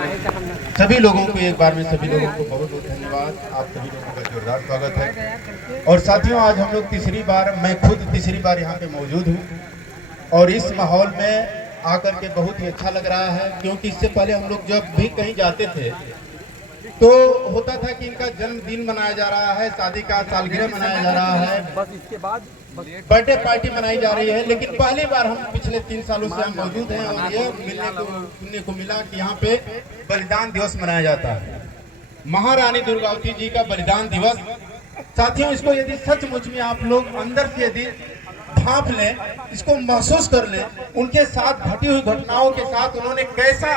सभी लोगों को एक बार में सभी लोगों को बहुत बहुत धन्यवाद। आप सभी लोगों का जोरदार स्वागत है। और साथियों, आज हम लोग तीसरी बार, मैं खुद तीसरी बार यहाँ पे मौजूद हूँ और इस माहौल में आकर के बहुत ही अच्छा लग रहा है, क्योंकि इससे पहले हम लोग जब भी कहीं जाते थे तो होता था कि इनका जन्मदिन मनाया जा रहा है, शादी का सालगिरह मनाया जा रहा है, बस इसके बाद बर्थडे पार्टी मनाई जा रही है। लेकिन पहली बार हम पिछले 3 सालों से हम मौजूद हैं और ये सुनने को मिला कि यहाँ पे बलिदान दिवस मनाया जाता है, महारानी दुर्गावती जी का बलिदान दिवस। साथियों, इसको यदि सचमुच में आप लोग अंदर से यदि भांप लें, इसको महसूस कर लें, उनके साथ घटी हुई घटनाओं के साथ उन्होंने कैसा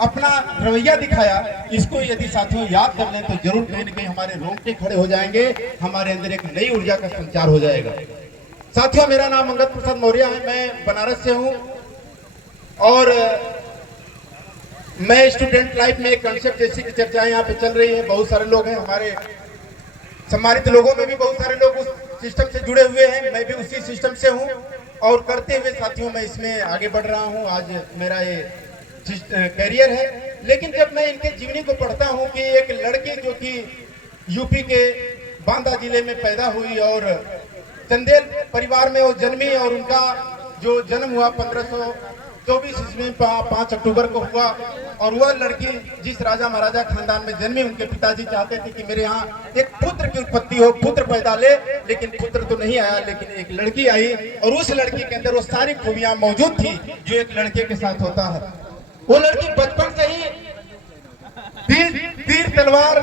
अपना रवैया दिखाया, इसको यदि साथियों याद कर लें तो जरूर कहीं न कहीं हमारे रोंगटे खड़े हो जाएंगे, हमारे अंदर एक नई ऊर्जा का संचार हो जाएगा। साथियों, मेरा नाम अंगद प्रसाद मौर्य है, मैं बनारस से हूँ और मैं स्टूडेंट लाइफ में एक कंसेप्ट जैसी की चर्चाएं यहाँ पे चल रही है। बहुत सारे लोग हैं, हमारे सम्मानित लोगों में भी बहुत सारे लोग उस सिस्टम से जुड़े हुए हैं, मैं भी उसी सिस्टम से हूँ और करते हुए साथियों मैं इसमें आगे बढ़ रहा हूँ। आज मेरा ये करियर है। लेकिन जब मैं इनके जीवनी को पढ़ता हूँ कि एक लड़की जो कि यूपी के बांदा जिले में पैदा हुई और चंदेल परिवार में वो जन्मी और उनका जो जन्म हुआ 1524 ईस्वी में 5 अक्टूबर को हुआ और वह लड़की जिस राजा महाराजा खानदान में जन्मी, उनके पिताजी चाहते थे कि मेरे यहाँ एक पुत्र की उत्पत्ति हो, पुत्र पैदा ले, लेकिन पुत्र तो नहीं आया, लेकिन एक लड़की आई और उस लड़की के अंदर वो सारी खूबियां मौजूद थी जो एक लड़के के साथ होता है। वो लड़की बचपन से ही तीर तलवार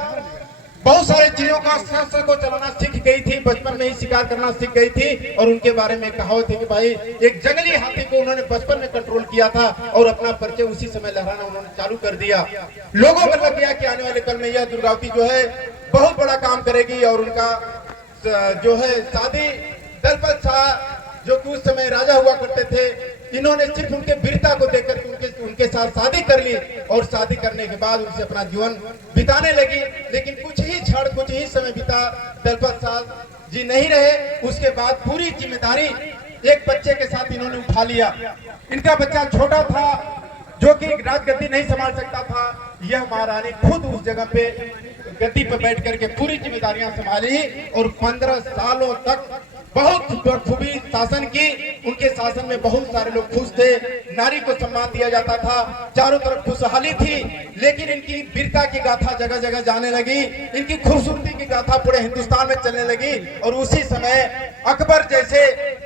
बहुत सारे चीजों का शस्त्र को चलाना सीख गई थी, बचपन में ही शिकार करना सीख गई थी। और उनके बारे में कहावत है कि भाई एक जंगली हाथी को उन्होंने बचपन में कंट्रोल किया था और अपना परिचय उसी समय लहराना उन्होंने चालू कर दिया। लोगों को लग गया कि आने वाले कल में यह दुर्गावती जो है बहुत बड़ा काम करेगी और उनका जो है शादी दलपत शाह जो कि उस समय राजा हुआ करते थे, इन्होंने सिर्फ उनके वीरता को देखकर उनके साथ शादी कर ली और शादी करने के बाद उनसे अपना जीवन बिताने लगी। लेकिन कुछ ही समय बीता, दलपत शाह जी नहीं रहे। उसके बाद पूरी जिम्मेदारी एक बच्चे के साथ इन्होंने उठा लिया। इनका बच्चा छोटा था जो कि राजगद्दी नहीं संभाल सकता था। यह महारानी खुद उस जगह पे गद्दी पे बैठ करके पूरी जिम्मेदारियां संभाली और 15 सालों तक बहुत बखूबी शासन की। उनके शासन में बहुत सारे लोग खुश थे, नारी को सम्मान दिया जाता था, चारों तरफ खुशहाली थी। लेकिन इनकी वीरता की गाथा जगह जगह जाने लगी, इनकी खूबसूरती की गाथा पूरे हिंदुस्तान में चलने लगी। और उसी समय अकबर जैसे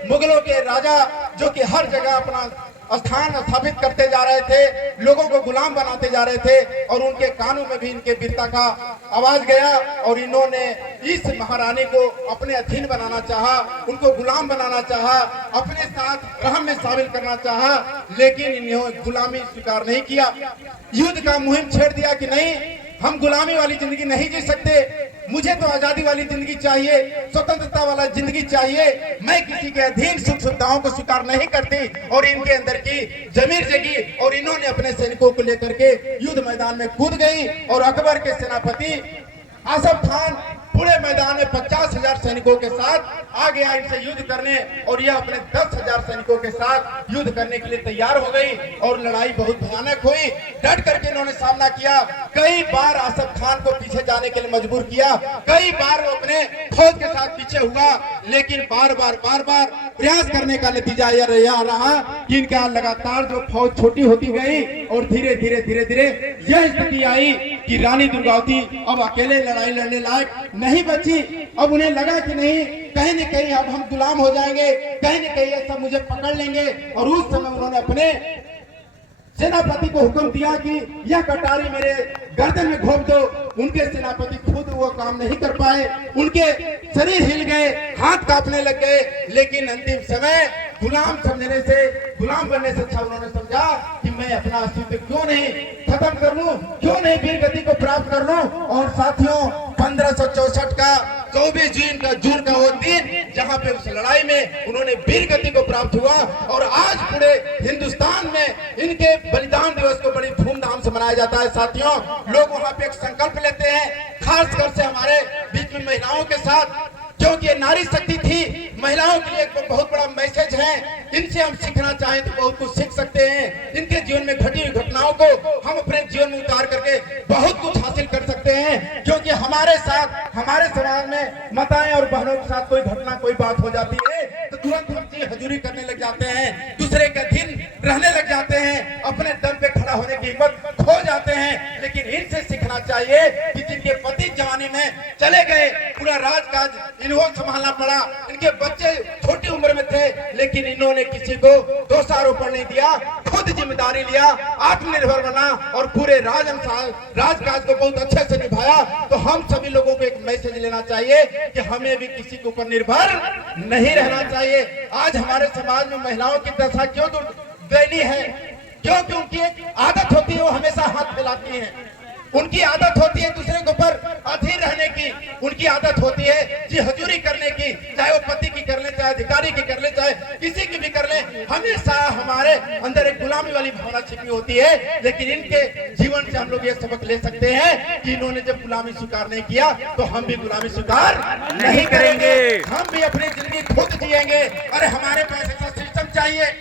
मुगलों के राजा जो कि हर जगह अपना स्थान स्थापित करते जा रहे थे, लोगों को गुलाम बनाते जा रहे थे और उनके कानों में भी इनके वीरता का आवाज गया और इन्होंने इस महारानी को अपने अधीन बनाना चाहा, उनको गुलाम बनाना चाहा, अपने साथ रहम में शामिल करना चाहा। लेकिन इन्होंने गुलामी स्वीकार नहीं किया, युद्ध का मुहिम छेड़ दिया कि नहीं, हम गुलामी वाली जिंदगी नहीं जी सकते, मुझे तो आजादी वाली जिंदगी चाहिए, स्वतंत्रता वाला जिंदगी चाहिए, मैं किसी के अधीन सुख सुविधाओं को स्वीकार नहीं करती। और इनके अंदर की जमीर जगी और इन्होंने अपने सैनिकों को लेकर के युद्ध मैदान में कूद गई और अकबर के सेनापति आसफ खान पूरे मैदान में 50,000 सैनिकों के साथ आ गया इनसे युद्ध करने और यह अपने 10,000 सैनिकों के साथ युद्ध करने के लिए तैयार हो गई और लड़ाई बहुत भयानक हुई। डट करके इन्होंने सामना किया, कई बार आसफ खान को पीछे जाने के लिए मजबूर किया, कई बार वो अपने फौज के साथ पीछे हुआ, लेकिन बार बार प्रयास करने का नतीजा यह रहा कि इनका लगातार जो फौज छोटी होती गई और धीरे धीरे यह स्थिति आई कि रानी दुर्गावती अब अकेले लड़ाई लड़ने लायक नहीं बची। अब उन्हें लगा कि नहीं, कहीं न कहीं अब हम गुलाम हो जाएंगे, कहीं न कहीं ये सब मुझे पकड़ लेंगे। और उस समय उन्होंने अपने सेनापति को हुक्म दिया कि यह कटारी मेरे गर्दन में घोंप दो। उनके सेनापति खुद वो काम नहीं कर पाए, उनके शरीर हिल गए, हाथ कांपने लग गए। लेकिन अंतिम समय गुलाम समझने से, गुलाम बनने से अच्छा उन्होंने समझा कि मैं अपना अस्तित्व क्यों नहीं खत्म कर लूं, क्यों नहीं वीर गति को प्राप्त कर लूं। और साथियों, 1564 का 24 जून का वो दिन जहां पे उस लड़ाई में उन्होंने वीर गति को प्राप्त हुआ और आज पूरे हिंदुस्तान में इनके बलिदान दिवस को बड़ी धूमधाम से मनाया जाता है। साथियों, लोग वहां पे एक संकल्प लेते हैं, खासकर से हमारे बीच में महिलाओं के साथ, क्योंकि ये नारी शक्ति थी, महिलाओं के लिए एक बहुत बड़ा मैसेज है। इनसे हम सीखना चाहें तो बहुत कुछ सीख सकते हैं। इनके जीवन में घटी हुई घटनाओं को हम अपने जीवन में उतार कर हमारे साथ, हमारे समाज में माताएं और बहनों के साथ कोई घटना, कोई बात हो जाती है तो तुरंत हम हजूरी करने लग जाते हैं, दूसरे का दिन रहने लग जाते हैं, अपने दम पे खड़ा होने की हिम्मत खो जाते हैं। लेकिन इनसे सीखना चाहिए कि जिनके पति जवानी में चले गए, पूरा राजकाज इन्हों संभालना पड़ा, इनके बच्चे छोटी उम्र में थे, लेकिन इन्होंने किसी को दोषारोपण नहीं दिया, खुद जिम्मेदारी लिया, आत्मनिर्भर बना और पूरे राजकाज को बहुत अच्छे से निभाया। तो हम सभी लोगों को एक मैसेज लेना चाहिए कि हमें भी किसी के ऊपर निर्भर नहीं रहना चाहिए। आज हमारे समाज में महिलाओं की दशा क्यों दयनीय है? क्योंकि उनकी एक आदत होती है, वो हमेशा हाथ फैलाती हैं, उनकी आदत होती है दूसरे के ऊपर अधीर रहने की, उनकी आदत होती है जी हजूरी करने की, चाहे वो पति की कर ले, चाहे अधिकारी की कर ले, चाहे किसी की भी कर ले, हमेशा हमारे अंदर एक गुलामी वाली भावना छिपी होती है। लेकिन इनके जीवन से हम लोग ये सबक ले सकते हैं कि इन्होंने जब गुलामी स्वीकार नहीं किया तो हम भी गुलामी स्वीकार नहीं करेंगे, हम भी अपनी जिंदगी खुद जिएंगे। अरे हमारे पास ऐसा सिस्टम चाहिए,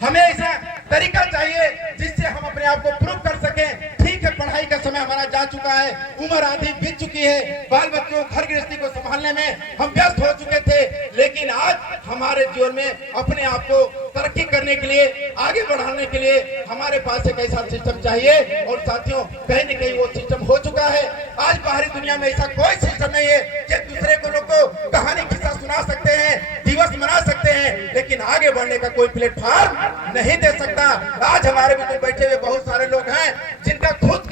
हमें ऐसा तरीका चाहिए जिससे हम अपने आप को प्रूव कर सकें। ठीक है, पढ़ाई का समय हमारा जा चुका है, उम्र आधी बीत चुकी है, बाल बच्चों घर गृहस्थी को संभालने में हम व्यस्त हो चुके थे, लेकिन आज हमारे जीवन में अपने आप को तरक्की करने के लिए, आगे बढ़ाने के लिए हमारे पास एक ऐसा सिस्टम चाहिए। और साथियों, कहीं न कहीं वो सिस्टम हो चुका है। आज बाहरी दुनिया में ऐसा कोई सिस्टम नहीं है कि दूसरे को लोग को कहानी किस्सा सुना सकते हैं, दिवस मना सकते हैं, लेकिन आगे बढ़ने का कोई प्लेटफॉर्म नहीं दे सकता। आज हमारे बीच में बैठे हुए बहुत सारे लोग हैं जिनका खुद